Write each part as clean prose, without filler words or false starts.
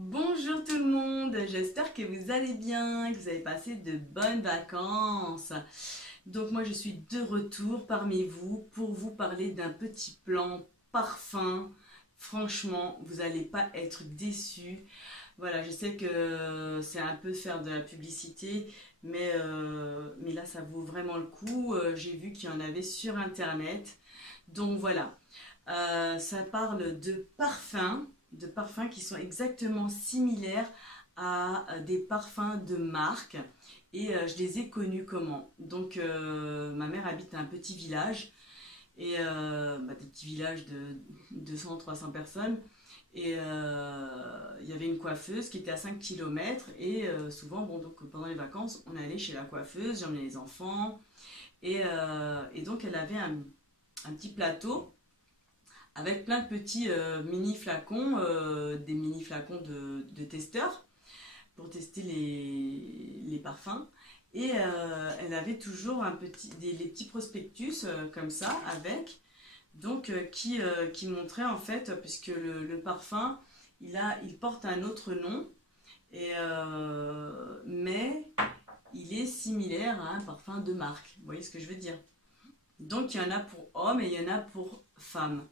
Bonjour tout le monde, j'espère que vous allez bien, que vous avez passé de bonnes vacances. Donc moi je suis de retour parmi vous pour vous parler d'un petit plan parfum. Franchement, vous n'allez pas être déçus. Voilà, je sais que c'est un peu faire de la publicité, mais là ça vaut vraiment le coup. J'ai vu qu'il y en avait sur internet. Donc voilà, ça parle de parfums qui sont exactement similaires à des parfums de marque. Et je les ai connus comment? Donc ma mère habite à un petit village, et des petits villages de 200-300 personnes. Et il y avait une coiffeuse qui était à 5 km. Et souvent, bon, donc, pendant les vacances, on allait chez la coiffeuse, j'emmenais les enfants. Et donc, elle avait un petit plateau avec plein de petits mini flacons, des mini flacons de testeurs pour tester les parfums. Et elle avait toujours les petits prospectus comme ça avec, donc qui montrait en fait, puisque le parfum il porte un autre nom, mais il est similaire à un parfum de marque. Vous voyez ce que je veux dire? Donc il y en a pour hommes et il y en a pour femmes.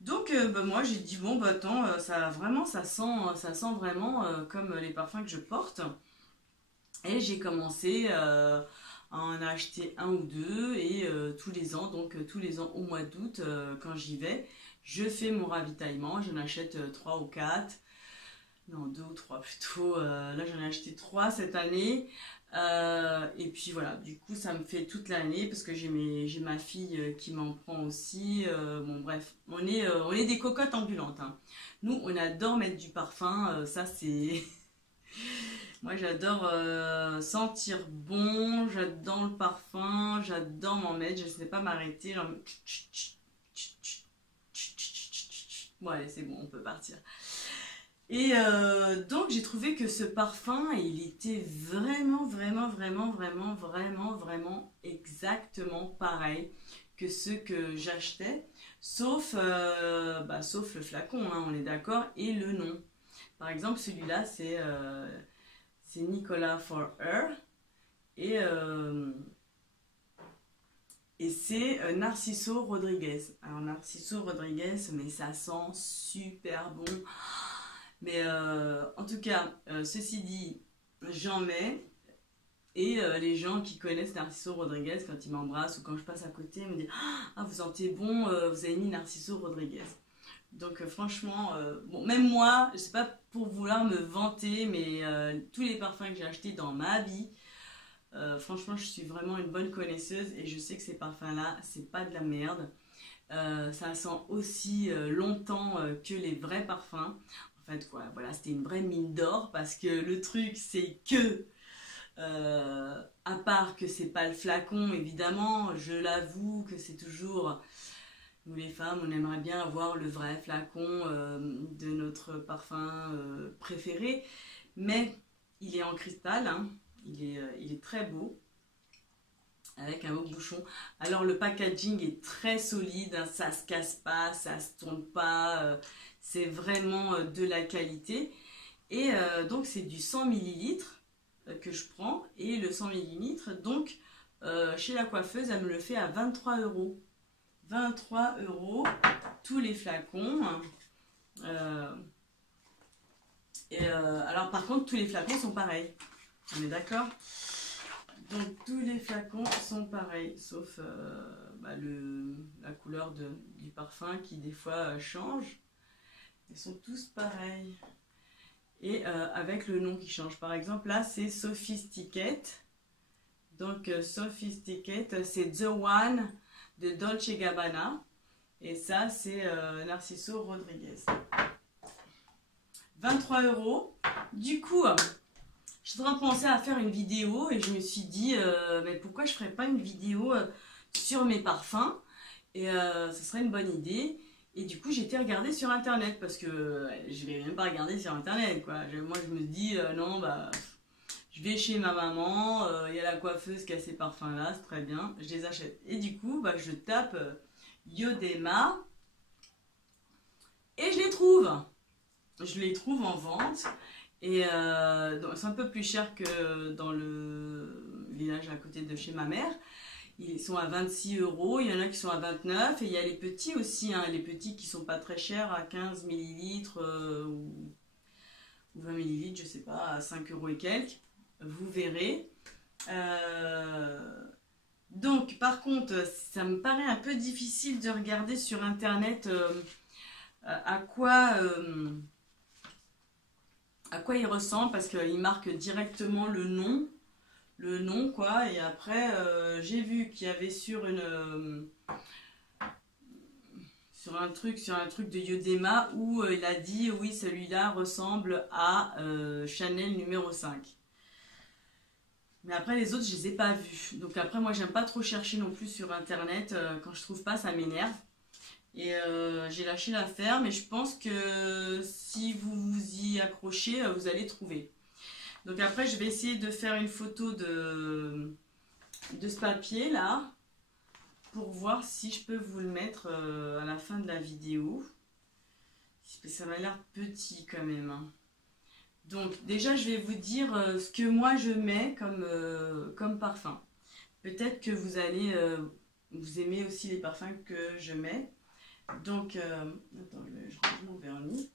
Donc moi j'ai dit bon bah attends, ça sent vraiment comme les parfums que je porte. Et j'ai commencé à en acheter un ou deux, et tous les ans, donc tous les ans au mois d'août, quand j'y vais, je fais mon ravitaillement. J'en achète trois ou quatre, non deux ou trois plutôt. Là j'en ai acheté trois cette année. Et puis voilà, du coup ça me fait toute l'année parce que j'ai ma fille qui m'en prend aussi. Bon bref, on est des cocottes ambulantes, hein. Nous on adore mettre du parfum, ça c'est... Moi j'adore sentir bon, j'adore le parfum, j'adore m'en mettre, je ne sais pas m'arrêter. Genre... Bon allez c'est bon, on peut partir. Et donc j'ai trouvé que ce parfum, il était vraiment exactement pareil que ceux que j'achetais, sauf, sauf le flacon, hein, on est d'accord, et le nom. Par exemple celui-là c'est Nicolas for Her, et, et c'est Narciso Rodriguez. Alors Narciso Rodriguez, mais ça sent super bon. Mais en tout cas, ceci dit, j'en mets. Et les gens qui connaissent Narciso Rodriguez, quand ils m'embrassent ou quand je passe à côté, ils me disent ah, vous sentez bon, vous avez mis Narciso Rodriguez. Donc franchement, bon, même moi, je sais pas pour vouloir me vanter, mais tous les parfums que j'ai achetés dans ma vie, franchement, je suis vraiment une bonne connaisseuse et je sais que ces parfums-là, c'est pas de la merde. Ça sent aussi longtemps que les vrais parfums. En fait, quoi, voilà, c'était une vraie mine d'or parce que le truc, c'est que, à part que c'est pas le flacon, évidemment, je l'avoue que c'est toujours, nous les femmes, on aimerait bien avoir le vrai flacon de notre parfum préféré, mais il est en cristal, hein, il est très beau, avec un beau bouchon. Alors le packaging est très solide, hein, ça se casse pas, ça se tourne pas, c'est vraiment de la qualité. Et donc c'est du 100 millilitres que je prends, et le 100 millilitres, donc chez la coiffeuse elle me le fait à 23 euros. 23 euros tous les flacons. Alors par contre tous les flacons sont pareils, on est d'accord? Donc tous les flacons sont pareils, sauf la couleur du parfum qui des fois change. Ils sont tous pareils. Et avec le nom qui change. Par exemple là c'est Sophisticate. Donc Sophisticate c'est The One de Dolce Gabbana. Et ça c'est Narciso Rodriguez. 23 euros. Du coup... je suis en train de penser à faire une vidéo et je me suis dit mais pourquoi je ne ferais pas une vidéo sur mes parfums, et ce serait une bonne idée. Et du coup j'ai été regarder sur internet parce que je vais même pas regarder sur internet quoi. Moi je me dis non bah je vais chez ma maman, il y a la coiffeuse qui a ces parfums là, c'est très bien, je les achète. Et du coup bah, je tape Iodema et je les trouve. je les trouve en vente. Et c'est un peu plus cher que dans le village à côté de chez ma mère. Ils sont à 26 €, il y en a qui sont à 29 et il y a les petits aussi, hein, les petits qui sont pas très chers à 15 millilitres ou 20 millilitres, je sais pas, à 5 € et quelques. Vous verrez. Donc, par contre, ça me paraît un peu difficile de regarder sur internet à quoi il ressemble parce qu'il marque directement le nom quoi. Et après, j'ai vu qu'il y avait sur un truc de Yodema où il a dit oui, celui-là ressemble à Chanel numéro 5. Mais après les autres, je les ai pas vus. Donc après, moi, j'aime pas trop chercher non plus sur internet. Quand je trouve pas, ça m'énerve. Et j'ai lâché l'affaire, mais je pense que si vous vous y accrochez, vous allez trouver. Donc après, je vais essayer de faire une photo de ce papier là, pour voir si je peux vous le mettre à la fin de la vidéo. Ça m'a l'air petit quand même, hein. Donc déjà, je vais vous dire ce que moi je mets comme parfum. Peut-être que vous allez vous aimer aussi les parfums que je mets. Donc, attends, je range mon vernis.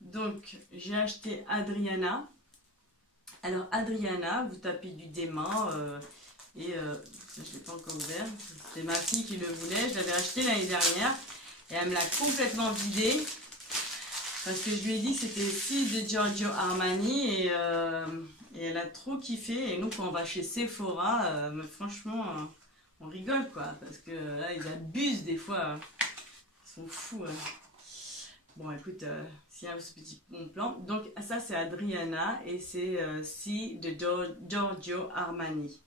Donc, j'ai acheté Adriana. Alors, Adriana, vous tapez du Déma et je ne l'ai pas encore ouvert. C'était ma fille qui le voulait. Je l'avais acheté l'année dernière et elle me l'a complètement vidé parce que je lui ai dit que c'était aussi de Giorgio Armani et elle a trop kiffé. Et nous, quand on va chez Sephora, franchement, on rigole quoi parce que là, ils abusent des fois. Ils sont fous. Bon, écoute, s'il y a ce petit bon plan. Donc, ça, c'est Adriana et c'est Si de Giorgio Armani.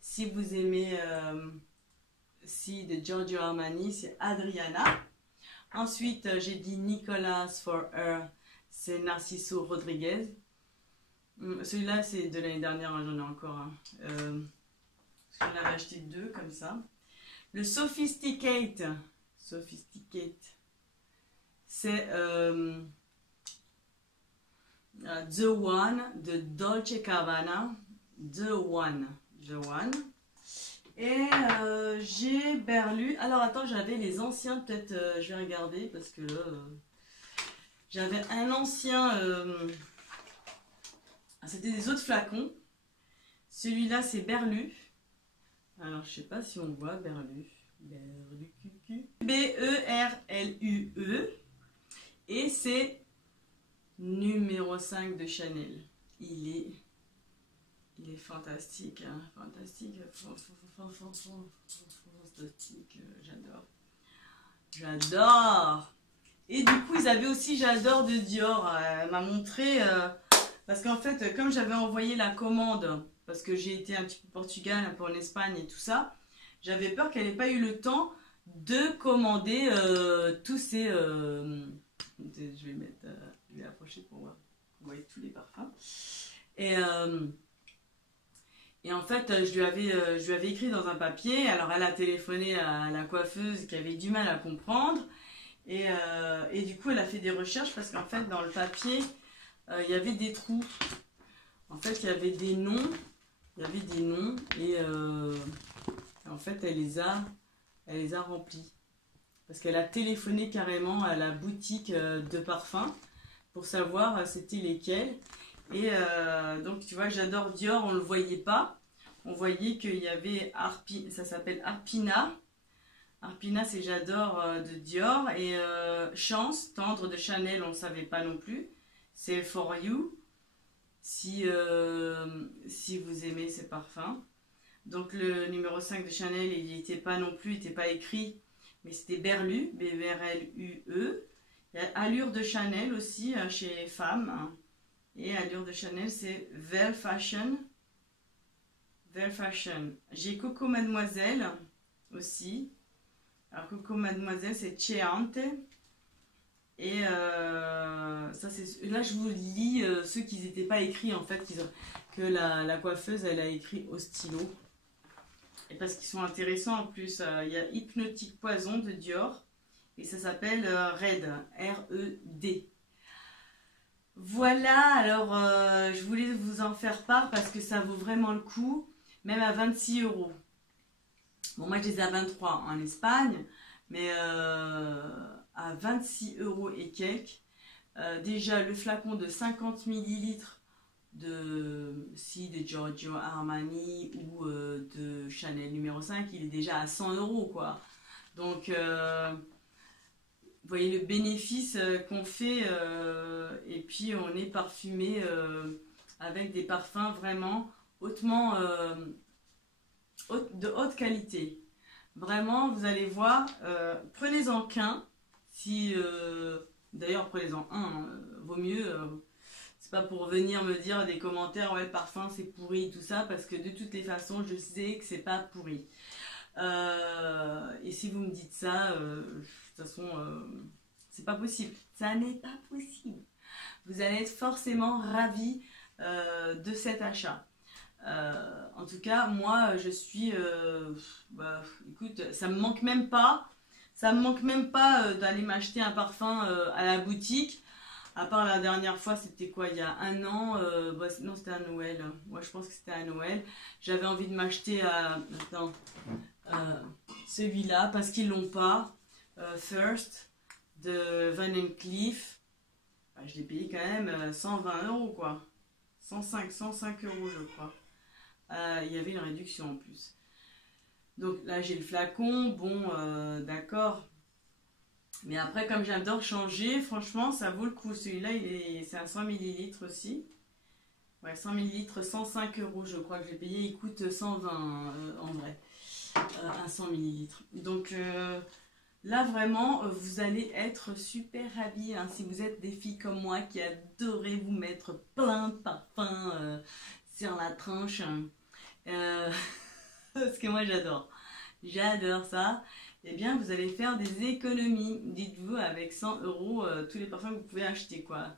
Si vous aimez Si de Giorgio Armani, c'est Adriana. Ensuite, j'ai dit Nicolas for Her, c'est Narciso Rodriguez. Celui-là, c'est de l'année dernière, hein, j'en ai encore un. J'en avais acheté 2 comme ça. Le Sophisticate, c'est The One de Dolce Gabbana. The One. Et j'ai Berlu. Alors attends, j'avais les anciens, peut-être je vais regarder parce que j'avais un ancien. C'était des autres flacons. Celui-là, c'est Berlu. Alors je sais pas si on voit Berlu. Berlue. Et c'est numéro 5 de Chanel. Il est fantastique, hein, fantastique, j'adore. Et du coup, ils avaient aussi J'adore de Dior. Elle m'a montré, parce qu'en fait, comme j'avais envoyé la commande, parce que j'ai été un petit peu au Portugal, un peu en Espagne et tout ça, j'avais peur qu'elle n'ait pas eu le temps de commander tous ces... je vais approcher pour voir. On voit tous les parfums. Et en fait, je lui avais écrit dans un papier. Alors, elle a téléphoné à la coiffeuse qui avait du mal à comprendre. Et du coup, elle a fait des recherches parce qu'en fait, dans le papier, il y avait des trous. En fait, il y avait des noms. Et en fait, elle les a remplis. Parce qu'elle a téléphoné carrément à la boutique de parfums pour savoir c'était lesquels. Et donc, tu vois, J'adore Dior, on ne le voyait pas. On voyait qu'il y avait ça s'appelle Arpina. Arpina, c'est J'adore de Dior. Et Chance, Tendre de Chanel, on ne savait pas non plus. C'est For You, si vous aimez ces parfums. Donc, le numéro 5 de Chanel, il n'était pas non plus, il n'était pas écrit, mais c'était Berlu, B-R-L-U-E. Il y a Allure de Chanel aussi, chez Femmes, hein. Et Allure de Chanel, c'est Veil Fashion. J'ai Coco Mademoiselle aussi. Alors, Coco Mademoiselle, c'est Cheante. Et ça, c'est là, je vous lis ceux qui n'étaient pas écrits, en fait, que la coiffeuse, elle a écrit au stylo. Et parce qu'ils sont intéressants en plus. Il y a Hypnotique Poison de Dior. Et ça s'appelle Red, R-E-D. Voilà, alors je voulais vous en faire part parce que ça vaut vraiment le coup, même à 26 euros. Bon, moi je les ai à 23 en Espagne, mais à 26 euros et quelques. Déjà, le flacon de 50 millilitres de Giorgio Armani ou de Chanel numéro 5, il est déjà à 100 euros, quoi. Donc, vous voyez le bénéfice qu'on fait, et puis on est parfumé avec des parfums vraiment hautement de haute qualité. Vraiment, vous allez voir, prenez-en qu'un. Si, d'ailleurs, prenez-en un, hein, vaut mieux. C'est pas pour venir me dire des commentaires, ouais, le parfum c'est pourri, tout ça, parce que de toutes les façons, je sais que c'est pas pourri. Et si vous me dites ça, de toute façon, c'est pas possible. Ça n'est pas possible. Vous allez être forcément ravis de cet achat. En tout cas, moi, je suis... écoute, ça me manque même pas. Ça me manque même pas d'aller m'acheter un parfum à la boutique. À part la dernière fois, c'était quoi, il y a un an, non, c'était à Noël. Moi, je pense que c'était à Noël. J'avais envie de m'acheter celui-là parce qu'ils l'ont pas. First de Van Cleef. Je l'ai payé quand même 120 euros, quoi. 105 euros, je crois. Il y avait une réduction en plus. Donc là, j'ai le flacon. Bon, d'accord. Mais après, comme j'adore changer, franchement, ça vaut le coup. Celui-là, c'est à 100 millilitres aussi. Ouais, 100 millilitres, 105 euros, je crois que j'ai payé. Il coûte 120 en vrai, un 100 millilitres. Donc là, vraiment, vous allez être super ravis. Hein, si vous êtes des filles comme moi qui adorez vous mettre plein de parfums sur la tranche. Parce que moi, j'adore. J'adore ça. Eh bien, vous allez faire des économies. Dites-vous, avec 100 euros, tous les parfums que vous pouvez acheter, quoi.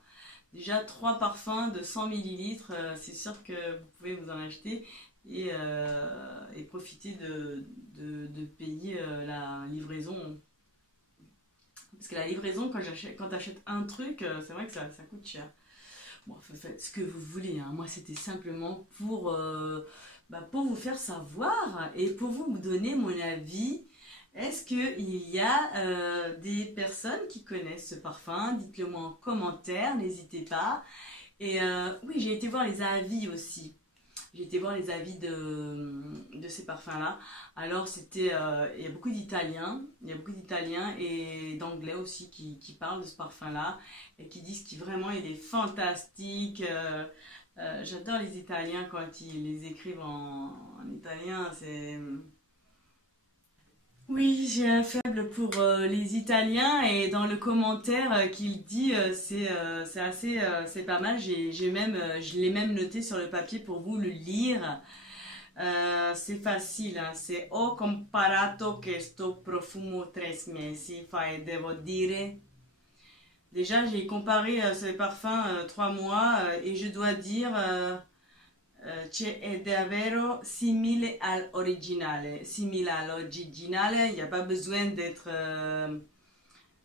Déjà, 3 parfums de 100 millilitres, c'est sûr que vous pouvez vous en acheter et profiter de payer la livraison. Parce que la livraison, quand tu achètes un truc, c'est vrai que ça coûte cher. Bon, faites ce que vous voulez. Hein. Moi, c'était simplement pour vous faire savoir et pour vous donner mon avis. Est-ce qu'il y a des personnes qui connaissent ce parfum? Dites-le moi en commentaire, n'hésitez pas. Et oui, j'ai été voir les avis aussi. J'ai été voir les avis de ces parfums-là. Alors, il y a beaucoup d'Italiens. Il y a beaucoup d'Italiens et d'Anglais aussi qui parlent de ce parfum-là et qui disent qu'il vraiment il est fantastique. J'adore les Italiens quand ils les écrivent en italien. Oui, j'ai un faible pour les Italiens et dans le commentaire qu'il dit, c'est assez, c'est pas mal. Je l'ai même noté sur le papier pour vous le lire. C'est facile, hein. C'est ho comparato questo profumo 3 mesi fa e devo dire. Déjà, j'ai comparé ce parfum 3 mois et je dois dire è davvero simile all'originale. Simile all'originale, il n'y a pas besoin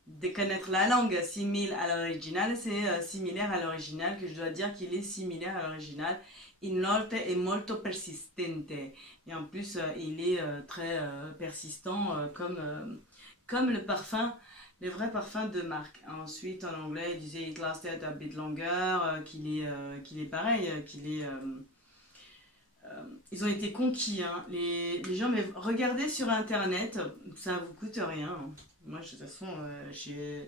de connaître la langue. Simile à l'original, c'est similaire à l'original, que je dois dire qu'il est similaire à l'original. Inoltre è molto persistente. Et en plus, il est très persistant, comme le parfum, les vrais parfums de marque. Ensuite, en anglais, il disait it lasted a bit longer, qu'il est pareil, ils ont été conquis, hein. Les gens, mais regardez sur internet, ça vous coûte rien. Moi, de toute façon, je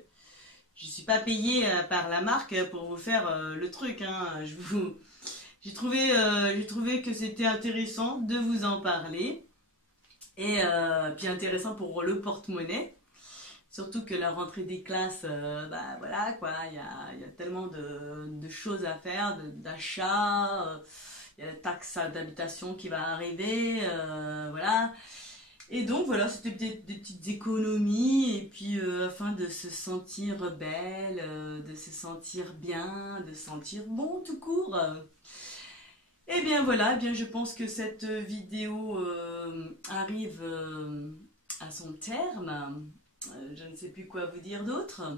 suis pas payée par la marque pour vous faire le truc, hein. J'ai trouvé que c'était intéressant de vous en parler et puis intéressant pour le porte-monnaie. Surtout que la rentrée des classes, voilà quoi, il y a tellement de choses à faire, d'achats. Il y a la taxe d'habitation qui va arriver, voilà. Et donc voilà, c'était des petites économies, et puis afin de se sentir belle, de se sentir bien, de se sentir bon tout court. Et bien voilà, eh bien je pense que cette vidéo arrive à son terme. Je ne sais plus quoi vous dire d'autre.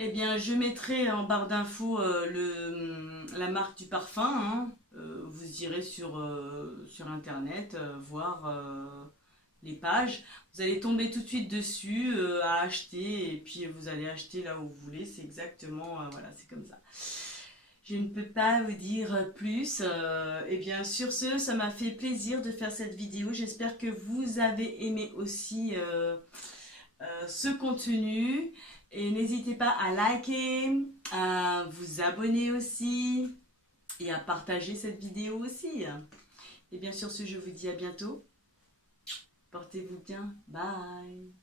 Eh bien, je mettrai en barre d'infos la marque du parfum, hein. Vous irez sur internet voir les pages. Vous allez tomber tout de suite dessus à acheter et puis vous allez acheter là où vous voulez. C'est exactement, voilà, c'est comme ça. Je ne peux pas vous dire plus. Eh bien, sur ce, ça m'a fait plaisir de faire cette vidéo. J'espère que vous avez aimé aussi ce contenu. Et n'hésitez pas à liker, à vous abonner aussi et à partager cette vidéo aussi. Et bien sur ce, je vous dis à bientôt. Portez-vous bien. Bye.